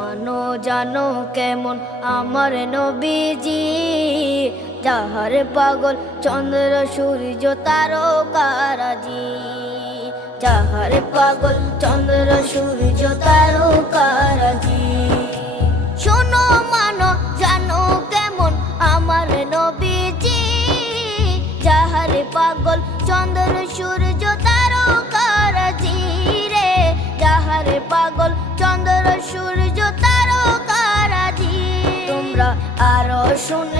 মানো জানো কেমন আমার নবীজি, যাহার পাগল চন্দ্র সূর্য তারকারাজি, যাহার পাগল চন্দ্র সূর্য তারকারাজি। শোনো মানো জানো কেমন আমার নবীজি, যাহার পাগল চন্দ্র সূর্য তারকারাজি রে, যাহার পাগল চন্দ্র সূর্য তারকারাজি। তোমরা আরো শুনে